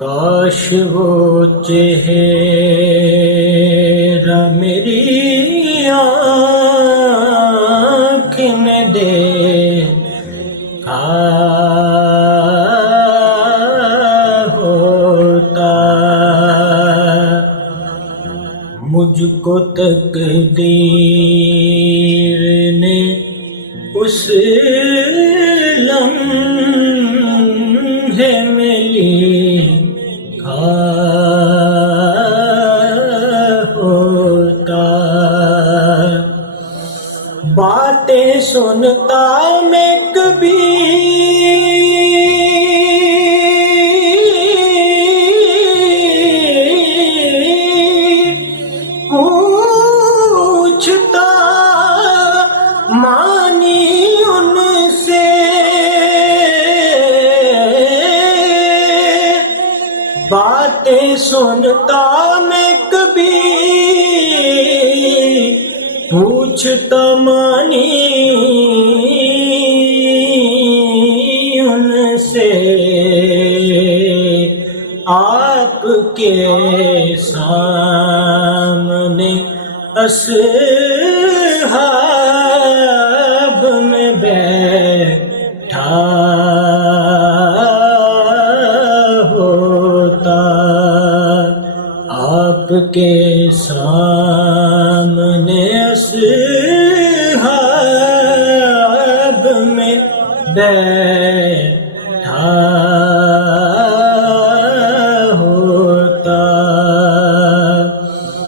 کاش وہ چہرہ میری آنکھ نے دیکھا ہوتا، مجھ کو تقدیر نے اس لمحے میں لکھا ہوتا۔ باتیں سنتا میں کبھی پوچھتا مانی ان سے، باتیں سنتا میں کبھی پوچھتا مانی ان سے، آپ کے سامنے اصحاب میں بیٹھا ہوتا، آپ کے سامنے اصحاب میں بیٹھا